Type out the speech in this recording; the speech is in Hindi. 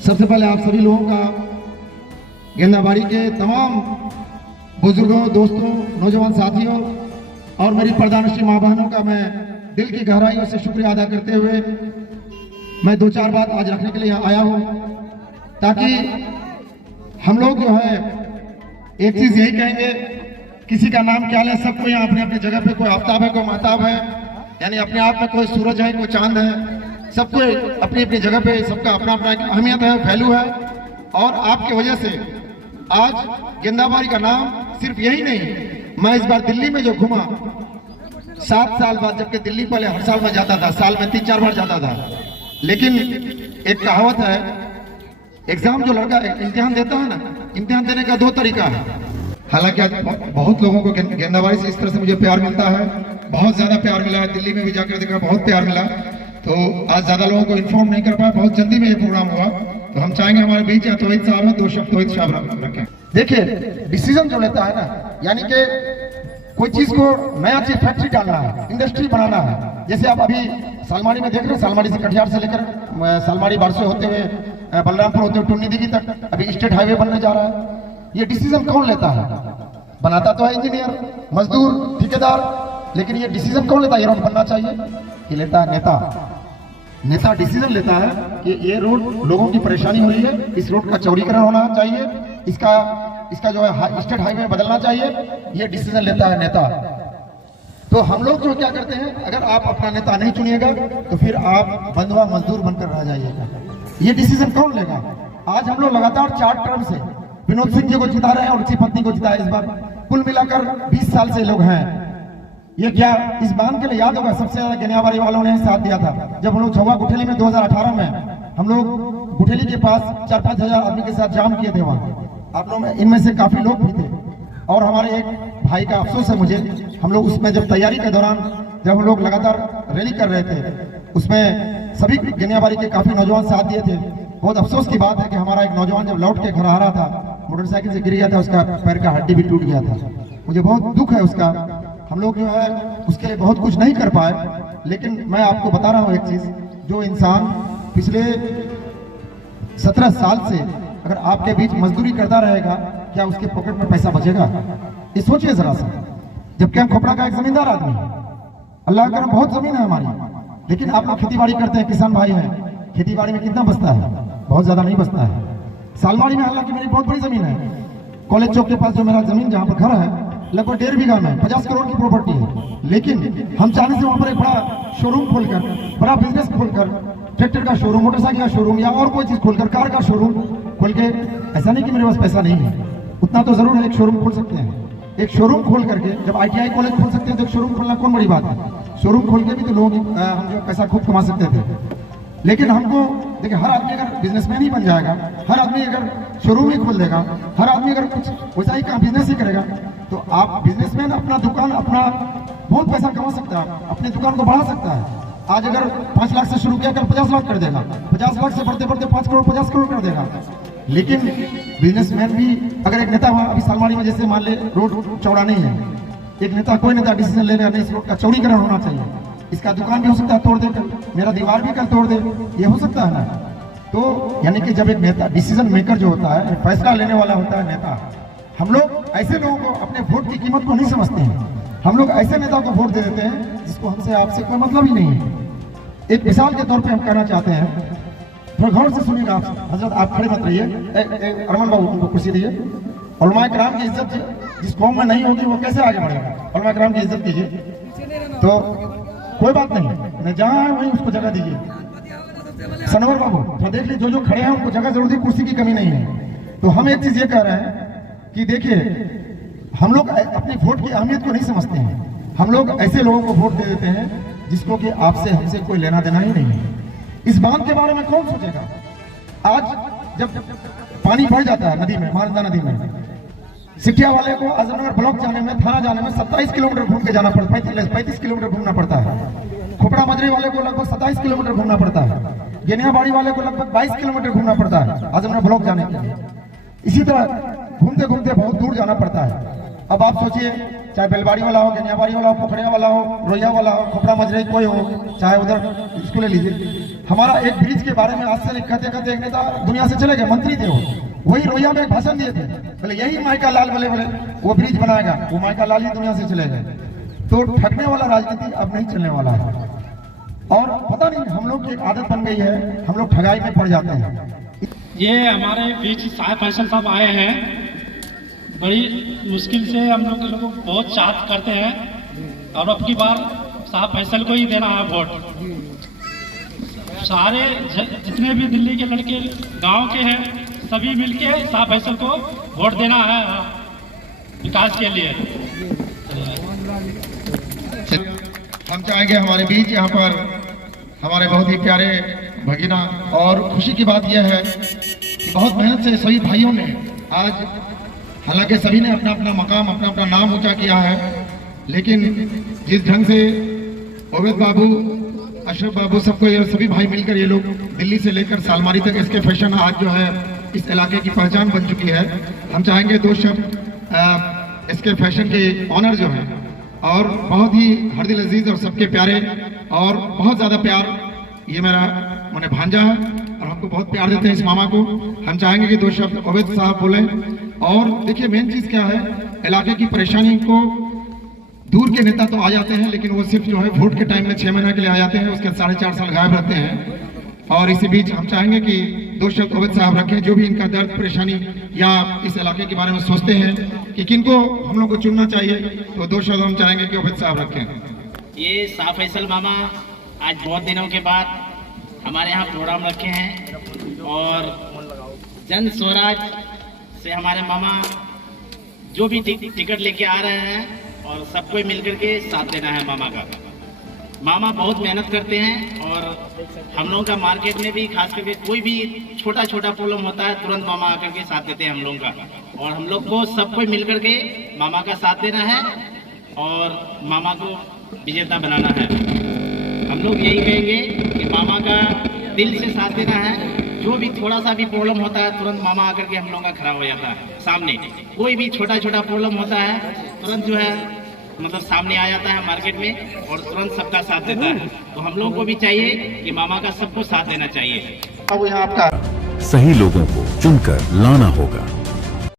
सबसे पहले आप सभी लोगों का गेंदाबाड़ी के तमाम बुजुर्गों, दोस्तों, नौजवान साथियों और मेरी प्रधानश्री माँ बहनों का मैं दिल की गहराइयों से शुक्रिया अदा करते हुए मैं दो चार बात आज रखने के लिए यहाँ आया हूँ, ताकि हम लोग जो है एक चीज यही कहेंगे, किसी का नाम क्या ले, सबको यहाँ अपने अपने जगह पे, कोई आफ्ताब है, कोई महताब है, यानी अपने आप में कोई सूरज है, कोई चांद है, सबको अपनी अपनी जगह पे सबका अपना अपना एक अहमियत है, वैल्यू है। और आपकी वजह से आज गेंदाबाड़ी का नाम सिर्फ यही नहीं, मैं इस बार दिल्ली में जो घूमा 7 साल बाद, जबकि दिल्ली पहले हर साल में जाता था, साल में 3-4 बार जाता था, लेकिन एक कहावत है, एग्जाम जो लड़का इम्तिहान देता है ना, इम्तिहान देने का 2 तरीका है। हालांकि आज बहुत लोगों को गेंदाबाड़ी से इस तरह से मुझे प्यार मिलता है, बहुत ज्यादा प्यार मिला है, दिल्ली में भी जाकर देखा बहुत प्यार मिला, तो आज ज्यादा लोगों को इन्फॉर्म नहीं कर पाया, बहुत जल्दी में ये प्रोग्राम हुआ, तो हम चाहेंगे हमारे बीच तोहिद साहब है, 2 शब्द तोहिद साहब रखें। देखिए, डिसीजन जो लेता है ना, यानी कि कोई चीज को नया चीज फैक्ट्री डालना है, इंडस्ट्री बनाना है, जैसे आप अभी सालमाड़ी में देख रहे हैं, सालमाड़ी से कटिहार से लेकर सालमाड़ी बारसो होते हुए बलरामपुर होते हुए टुन्नी दिघी तक अभी स्टेट हाईवे बनने जा रहा है। ये डिसीजन कौन लेता है? बनाता तो है इंजीनियर, मजदूर, ठेकेदार, लेकिन ये डिसीजन कौन लेता है ये रोड बनना चाहिए? ये लेता है नेता। नेता डिसीजन लेता है कि ये रोड लोगों की परेशानी हुई है, इस रोड का चौड़ीकरण होना चाहिए, इसका जो है स्टेट हाईवे बदलना चाहिए, ये डिसीजन लेता है नेता। तो हम लोग जो क्या करते हैं, अगर आप अपना नेता नहीं चुनिएगा तो फिर आप बंधुआ मजदूर बनकर रह जाइएगा। ये डिसीजन कौन लेगा? आज हम लोग लगातार 4 टर्म से विनोद सिंह जी को जिता रहे हैं और उनकी पत्नी को जिताया इस बार, कुल मिलाकर 20 साल से लोग हैं। ये क्या इस बांध के लिए याद होगा, सबसे ज्यादा गेंदाबाड़ी वालों ने साथ दिया था जब हम लोग झौवा गुठेली में 2018 में हम लोग गुठेली के पास 4-5 हजार आदमी के साथ जाम किए थे वहां। आप लोग इनमें से काफी लोग भी थे, और हमारे एक भाई का अफसोस है मुझे, हम लोग उसमें जब तैयारी के दौरान जब हम लोग लगातार रैली कर रहे थे, उसमें सभी गेंदाबाड़ी के काफी नौजवान साथ दिए थे। बहुत अफसोस की बात है कि हमारा एक नौजवान जब लौट के घर आ रहा था, मोटरसाइकिल से गिर गया था, उसका पैर का हड्डी भी टूट गया था। मुझे बहुत दुख है उसका, हम लोग जो है उसके लिए बहुत कुछ नहीं कर पाए, लेकिन मैं आपको बता रहा हूँ एक चीज, जो इंसान पिछले 17 साल से अगर आपके बीच मजदूरी करता रहेगा, क्या उसके पॉकेट में पैसा बचेगा? ये सोचिए जरा सा। जबकि हम खोपड़ा का एक जमींदार आदमी, अल्लाह का करम बहुत जमीन है हमारी, लेकिन आप लोग खेती बाड़ी करते हैं, किसान भाई हैं, खेती बाड़ी में कितना बचता है? बहुत ज्यादा नहीं बचता है। सालमाड़ी में हालांकि मेरी बहुत बड़ी जमीन है, कॉलेज चौक के पास जो मेरा जमीन जहाँ पर घर है लगभग 1.5 बीघा में 50 करोड़ की प्रॉपर्टी है, लेकिन हम चाहने से वहां पर एक बड़ा शोरूम खोलकर, बड़ा बिजनेस खोलकर, ट्रैक्टर का शोरूम, मोटरसाइकिल का शोरूम या और कोई चीज खोलकर, कार का शोरूम खोल के, ऐसा नहीं कि मेरे पास पैसा नहीं है, उतना तो जरूर है, एक शोरूम खोल सकते हैं। एक शोरूम खोल करके, जब ITI कॉलेज खोल सकते हैं तो एक शोरूम खोलना कौन बड़ी बात है? शोरूम खोल के भी तो लोग हम जो पैसा खूब कमा सकते थे। लेकिन हमको देखिए, हर आदमी अगर बिजनेसमैन ही बन जाएगा, हर आदमी अगर शोरूम ही खोल देगा, हर आदमी अगर कुछ वैसा ही काम बिजनेस ही करेगा, तो आप बिजनेसमैन अपना दुकान, अपना बहुत पैसा कमा सकता है, अपनी दुकान को बढ़ा सकता है। आज अगर 5 लाख से शुरू किया, कल 50 लाख कर देगा, 50 लाख से बढ़ते बढ़ते 5 करोड़ 50 करोड़ कर देगा। लेकिन बिजनेसमैन भी अगर एक नेता अभी सालमाड़ी में जैसे मान ले रोड चौड़ा नहीं है, एक नेता, कोई नेता डिसीजन ले लेगा नहीं इस रोड का चौड़ीकरण होना चाहिए, इसका दुकान भी हो सकता है तोड़ दे, मेरा दीवार भी कल तोड़ दे, ये हो सकता है ना? तो यानी कि जब एक नेता डिसीजन मेकर जो होता है, फैसला लेने वाला होता है नेता, हम लोग ऐसे लोगों को अपने वोट की कीमत को नहीं समझते हैं। हम लोग ऐसे नेता को वोट दे देते हैं जिसको हमसे आपसे कोई मतलब ही नहीं है। एक मिसाल के तौर पे हम कहना चाहते हैं, थोड़ा गौर से सुनिएगा आप हजरत, आप खड़े मत रहिए, अरमान बाबू उनको कुर्सी दीजिए। उलमा किराम की इज्जत जिस कौम में नहीं होगी वो कैसे आगे बढ़ेगा? उलमा किराम की इज्जत कीजिए, तो कोई बात नहीं, जहाँ है वहीं उसको जगह दीजिए। सनवर बाबू तो देख लीजिए, जो खड़े हैं उनको जगह जरूर दी, कुर्सी की कमी नहीं है। तो हम एक चीज ये कह रहे हैं कि देखिए, हम लोग अपनी वोट की अहमियत को नहीं समझते हैं। हम लोग ऐसे लोगों को वोट दे देते हैं जिसको कि आपसे हमसे कोई लेना देना ही नहीं है। इस बांध के बारे में कौन सोचेगा? आज जब पानी बढ़ जाता है नदी में, महानंदा नदी में, सिटिया वाले को आजमनगर ब्लॉक जाने में, थाना जाने में 27 किलोमीटर घूम के जाना पड़ता है, 35 किलोमीटर घूमना पड़ता है। खोपड़ा मजरे वाले को लगभग 27 किलोमीटर घूमना पड़ता है, गेनियाबाड़ी वाले को लगभग 22 किलोमीटर घूमना पड़ता है आजमनगर ब्लॉक जाने के लिए। इसी तरह घूमते घूमते बहुत दूर जाना पड़ता है। अब आप सोचिए, चाहे बेलबाड़ी वाला हो, गेनियाबाड़ी वाला हो, पोखरिया वाला हो, रोहिया वाला हो, खोपड़ा मजरे कोई हो, चाहे उधर इसको ले लीजिए, हमारा एक ब्रिज के बारे में आज से कहते कहते एक नेता दुनिया से चले गए, मंत्री थे वही रोहिया में एक भाषण दिए थे, बोले यही माइका लाल बोले वो ब्रिज बनाएगा, वो माइका लाल ही दुनिया से चले गए। तो ठगने वाला राजनीति अब नहीं चलने वाला है, और पता नहीं हम लोग की एक आदत बन गई है, हम लोग ठगाई में पड़ जाते हैं। ये हमारे बीच साहब फैसल साहब आए हैं, बड़ी मुश्किल से हम लोग बहुत चाहत करते हैं, और अब की बार साहब फैसल को ही देना है वोट। सारे जितने भी दिल्ली के लड़के गांव के हैं सभी मिलके साहब फैसल को वोट देना है विकास के लिए। हम चाहेंगे हमारे बीच यहाँ पर हमारे बहुत ही प्यारे भगीना, और खुशी की बात यह है कि बहुत मेहनत से सभी भाइयों ने आज, हालांकि सभी ने अपना अपना मकाम अपना अपना नाम ऊंचा किया है, लेकिन जिस ढंग से ओवैद बाबू, अशरफ बाबू, सबको ये सभी भाई मिलकर ये लोग दिल्ली से लेकर सालमारी तक इसके फैशन आज जो है इस इलाके की पहचान बन चुकी है। हम चाहेंगे दो शब्द इसके फैशन के ऑनर जो है, और बहुत ही हरदिल अजीज और सबके प्यारे, और बहुत ज्यादा प्यार, ये मेरा मैंने भांजा है और हमको बहुत प्यार देते हैं इस मामा को। हम चाहेंगे कि दो शब्द ओवैद साहब बोलें। और देखिए मेन चीज क्या है, इलाके की परेशानी को, दूर के नेता तो आ जाते हैं लेकिन वो सिर्फ जो है वोट के टाइम में 6 महीने के लिए आ जाते हैं, उसके 4.5 साल गायब रहते हैं। और इसी बीच हम चाहेंगे कि दो शब्द ओवैद साहब रखें, जो भी इनका दर्द परेशानी या इस इलाके के बारे में सोचते हैं कि किनको हम लोग को चुनना चाहिए, तो दो शब्द हम चाहेंगे कि ओवैद साहब रखें। ये साहब फैसल मामा आज बहुत दिनों के बाद हमारे यहाँ प्रोग्राम रखे हैं, और जन स्वराज से हमारे मामा जो भी टिकट लेके आ रहे हैं, और सबको मिलकर के साथ देना है मामा का। मामा बहुत मेहनत करते हैं, और हम लोगों का मार्केट में भी खास करके कोई भी छोटा छोटा प्रॉब्लम होता है तुरंत मामा आकर के साथ देते हैं हम लोगों का, और हम लोग को सबको मिलकर के मामा का साथ देना है और मामा को विजेता बनाना है। हम लोग यही कहेंगे कि मामा का दिल से साथ देना है, जो भी थोड़ा सा भी प्रॉब्लम होता है तुरंत मामा आकर के हम लोगों का खड़ा हो जाता है सामने। कोई भी छोटा छोटा प्रॉब्लम होता है तुरंत जो है मतलब सामने आ जाता है मार्केट में, और तुरंत सबका साथ देता है। तो हम लोगों को भी चाहिए कि मामा का सबको साथ देना चाहिए। अब यहाँ आपका सही लोगों को चुनकर लाना होगा।